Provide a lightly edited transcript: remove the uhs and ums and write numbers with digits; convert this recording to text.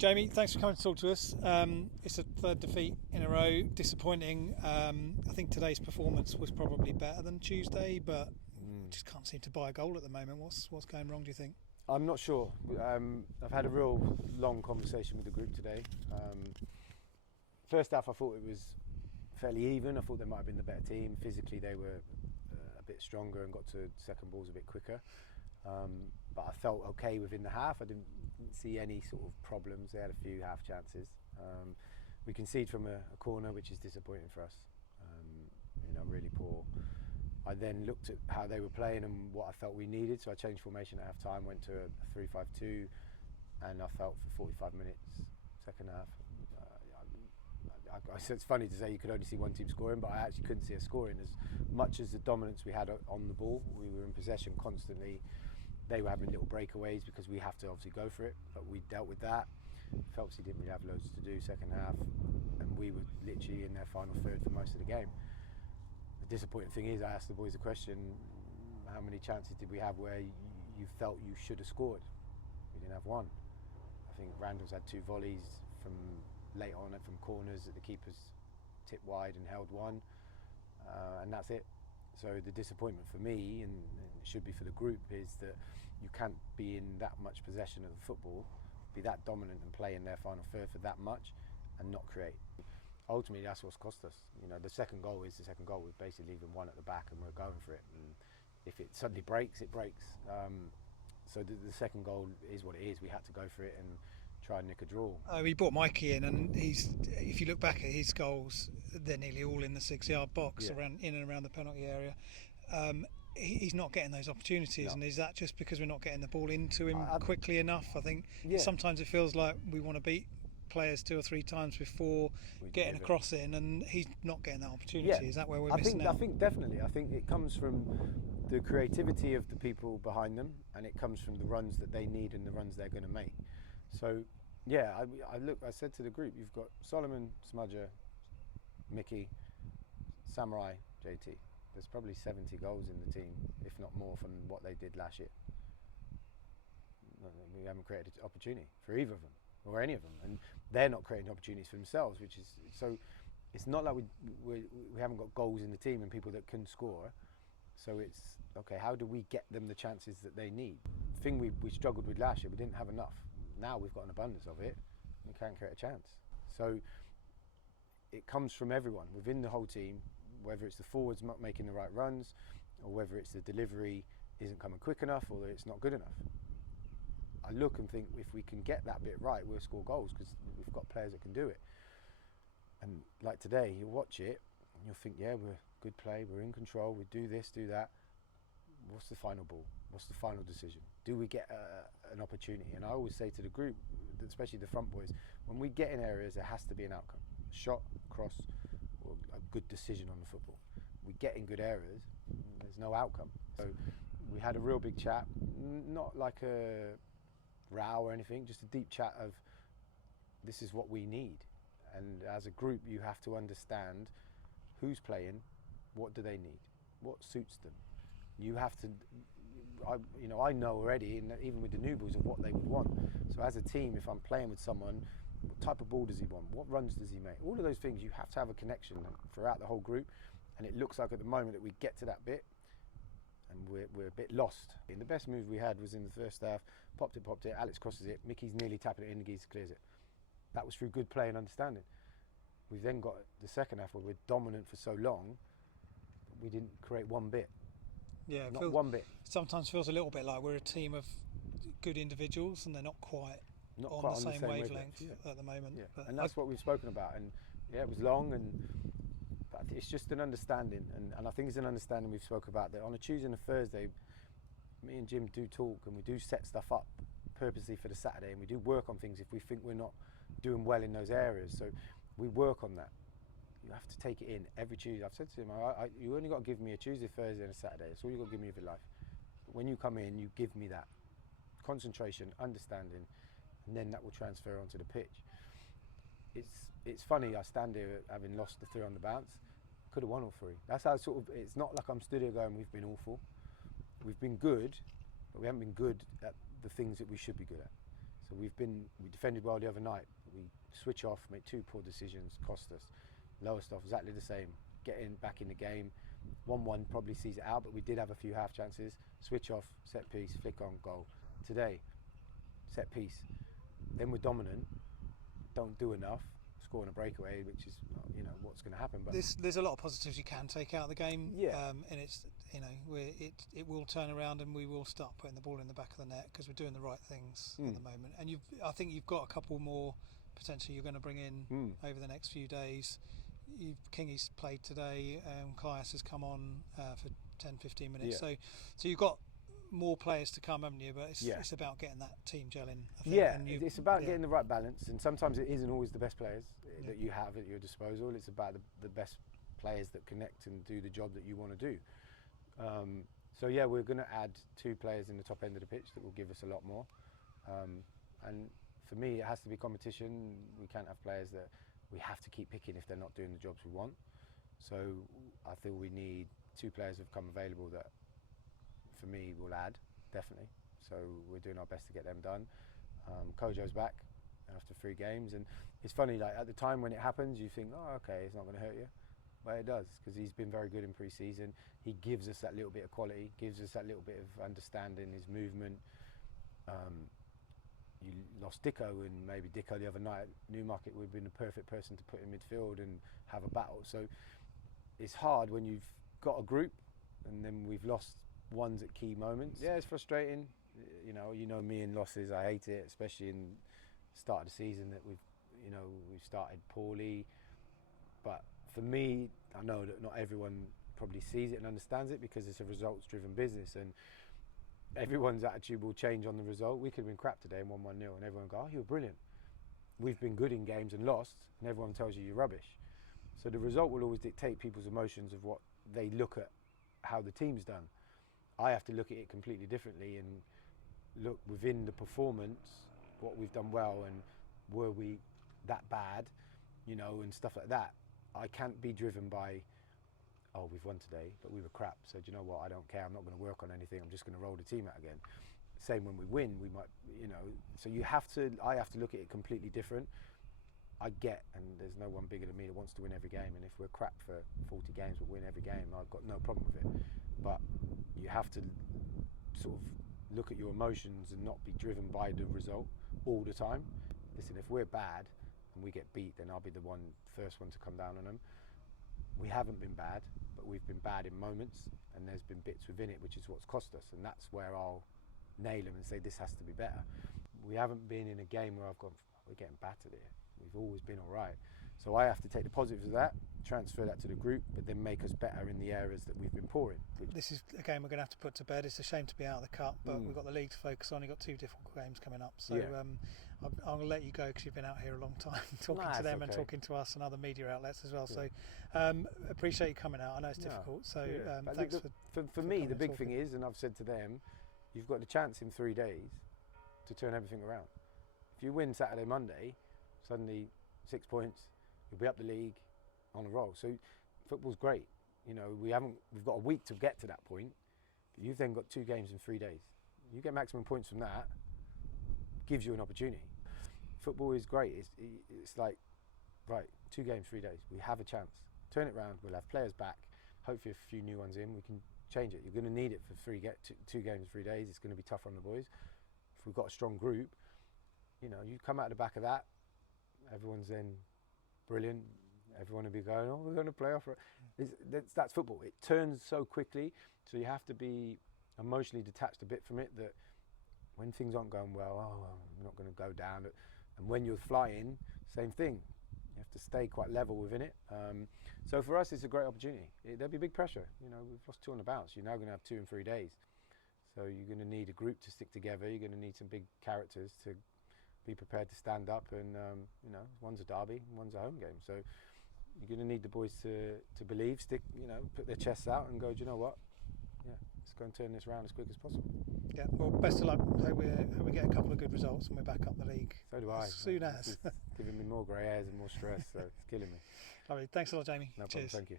Jamie, thanks for coming to talk to us. It's a third defeat in a row, disappointing. I think today's performance was probably better than Tuesday, but just can't seem to buy a goal at the moment. What's going wrong, do you think? I'm not sure. I've had a real long conversation with the group today. First half, I thought it was fairly even. I thought they might have been the better team. Physically, they were a bit stronger and got to second balls a bit quicker. But I felt okay within the half. I didn't see any sort of problems. They had a few half chances. We conceded from a corner, which is disappointing for us. Really poor. I then looked at how they were playing and what I felt we needed, so I changed formation at half time, went to a 3-5-2, and I felt for 45 minutes, second half. It's funny to say you could only see one team scoring, but I actually couldn't see us scoring. As much as the dominance we had on the ball, we were in possession constantly. They were having little breakaways because we have to obviously go for it, but we dealt with that. Phelpsy didn't really have loads to do second half, and we were literally in their final third for most of the game. The disappointing thing is, I asked the boys a question: how many chances did we have where you felt you should have scored? We didn't have one. I think Randall's had 2 volleys from late on and from corners that the keepers tipped wide and held one, and that's it. So the disappointment for me, and it should be for the group, is that you can't be in that much possession of the football, be that dominant and play in their final third for that much and not create. Ultimately, that's what's cost us. The second goal is the second goal. We're basically leaving one at the back and we're going for it. And if it suddenly breaks, it breaks. So the second goal is what it is. We had to go for it and try and nick a draw. We brought Mikey in, and if you look back at his goals, they're nearly all in the 6-yard box, in and around the penalty area. He's not getting those opportunities, no. And is that just because we're not getting the ball into him quickly enough? I think sometimes it feels like we want to beat players 2 or 3 times before getting a cross in, and he's not getting that opportunity. Yeah. Is that where we're missing out? I think definitely. I think it comes from the creativity of the people behind them, and it comes from the runs that they need and the runs they're going to make. So, I said to the group, you've got Solomon, Smudger, Mickey, Samurai, JT. There's probably 70 goals in the team, if not more, from what they did last year. We haven't created an opportunity for either of them, or any of them, and they're not creating opportunities for themselves, which is so. It's not like we haven't got goals in the team and people that can score. So it's okay. How do we get them the chances that they need? The thing we struggled with last year, we didn't have enough. Now we've got an abundance of it. We can't create a chance. So it comes from everyone within the whole team, whether it's the forwards not making the right runs, or whether it's the delivery isn't coming quick enough, or it's not good enough. I look and think, if we can get that bit right, we'll score goals because we've got players that can do it. And like today, you watch it and you'll think, yeah, we're good play, we're in control, we do this, do that. What's the final ball? What's the final decision? Do we get an opportunity? And I always say to the group, especially the front boys, when we get in areas, there has to be an outcome. A shot, cross, or a good decision on the football. We get in good areas, there's no outcome. So we had a real big chat, not like a row or anything, just a deep chat of, this is what we need. And as a group, you have to understand who's playing, what do they need, what suits them. You have to, I know already, and even with the new boys, of what they would want. So as a team, if I'm playing with someone, what type of ball does he want? What runs does he make? All of those things, you have to have a connection throughout the whole group. And it looks like at the moment that we get to that bit, and we're a bit lost. And the best move we had was in the first half. Popped it, Alex crosses it, Mickey's nearly tapping it in, Geese clears it. That was through good play and understanding. We've then got the second half where we're dominant for so long, but we didn't create one bit. Yeah, not one bit. Sometimes feels a little bit like we're a team of good individuals and they're not quite on the same wavelength at the moment. Yeah. But and that's what we've spoken about. And it was long, but it's just an understanding. And I think it's an understanding we've spoken about, that on a Tuesday and a Thursday, me and Jim do talk and we do set stuff up purposely for the Saturday, and we do work on things if we think we're not doing well in those areas. So we work on that. You have to take it in every Tuesday. I've said to him, you only got to give me a Tuesday, Thursday and a Saturday. That's all you've got to give me of your life. But when you come in, you give me that concentration, understanding, and then that will transfer onto the pitch. It's funny, I stand here having lost the 3 on the bounce. Could have won all 3. That's how it's not like I'm stood here going, we've been awful. We've been good, but we haven't been good at the things that we should be good at. So we defended well the other night. We switch off, make 2 poor decisions, cost us. Lowestoft exactly the same. Getting back in the game, 1-1 probably sees it out, but we did have a few half chances. Switch off, set piece, flick on, goal. Today, set piece. Then we're dominant, don't do enough, scoring a breakaway, which is what's going to happen. But there's a lot of positives you can take out of the game. Yeah. And it's it will turn around and we will start putting the ball in the back of the net because we're doing the right things at the moment. And I think you've got a couple more potentially you're going to bring in over the next few days. Kingy's played today. Caius has come on for 10-15 minutes. Yeah. So you've got more players to come, haven't you? But it's about getting that team gelling. I think. Yeah, it's about getting the right balance, and sometimes it isn't always the best players that you have at your disposal. It's about the best players that connect and do the job that you want to do. So yeah, we're going to add 2 players in the top end of the pitch that will give us a lot more. And for me, it has to be competition. We can't have players that we have to keep picking if they're not doing the jobs we want. So I feel we need 2 players who've come available that, for me, will add, definitely. So we're doing our best to get them done. Kojo's back after 3 games, and it's funny, like at the time when it happens, you think, oh, okay, it's not going to hurt you. But it does, because he's been very good in pre-season. He gives us that little bit of quality, gives us that little bit of understanding, his movement. You lost Dicko, and maybe Dicko the other night at Newmarket would have been the perfect person to put in midfield and have a battle. So it's hard when you've got a group and then we've lost ones at key moments. Yeah, it's frustrating. You know me and losses, I hate it, especially in the start of the season that we've started poorly. But for me, I know that not everyone probably sees it and understands it because it's a results-driven business, and everyone's attitude will change on the result. We could have been crap today and won 1-0 and everyone go, oh, you were brilliant. We've been good in games and lost, and everyone tells you you're rubbish. So the result will always dictate people's emotions of what they look at, how the team's done. I have to look at it completely differently and look within the performance, what we've done well, and were we that bad, and stuff like that. I can't be driven by, oh, we've won today, but we were crap, so do you know what, I don't care, I'm not going to work on anything, I'm just going to roll the team out again. Same when we win, we might, so I have to look at it completely different. I get, and there's no one bigger than me that wants to win every game, and if we're crap for 40 games but win every game, I've got no problem with it. But you have to sort of look at your emotions and not be driven by the result all the time. Listen, if we're bad and we get beat, then I'll be the first one to come down on them. We haven't been bad, but we've been bad in moments, and there's been bits within it which is what's cost us, and that's where I'll nail them and say this has to be better. We haven't been in a game where I've gone, we're getting battered here. We've always been all right. So I have to take the positives of that, transfer that to the group, but then make us better in the areas that we've been poor in. This is a game we're going to have to put to bed. It's a shame to be out of the cup, but we've got the league to focus on. You've got 2 difficult games coming up. So I'm going to let you go because you've been out here a long time talking to them and talking to us and other media outlets as well. So appreciate you coming out. I know it's difficult. So thanks for me, the big thing is, and I've said to them, you've got the chance in 3 days to turn everything around. If you win Saturday, Monday, suddenly 6 points, you'll be up the league on a roll. So football's great. We've got a week to get to that point, but you've then got 2 games in 3 days. You get maximum points from that, gives you an opportunity. Football is great. It's like, right, 2 games, 3 days. We have a chance. Turn it around. We'll have players back. Hopefully a few new ones in. We can change it. You're going to need it for 2 games, 3 days. It's going to be tough on the boys. If we've got a strong group, you come out the back of that, everyone's then brilliant. Everyone will be going, oh, we're going to play off. That's football. It turns so quickly, so you have to be emotionally detached a bit from it, that when things aren't going well, we're not going to go down. And when you're flying, same thing. You have to stay quite level within it. So for us, it's a great opportunity. There'll be big pressure. We've lost 2 on the bounce. You're now going to have 2 in 3 days. So you're going to need a group to stick together. You're going to need some big characters to be prepared to stand up, and one's a derby, one's a home game. So you're going to need the boys to believe, stick, put their chests out and go, do you know what? Yeah, let's go and turn this around as quick as possible. Yeah, well, best of luck. Hope we get a couple of good results and we're back up the league. So do I. As soon as. It's giving me more grey hairs and more stress, so it's killing me. Lovely. Thanks a lot, Jamie. No problem. Cheers. Thank you.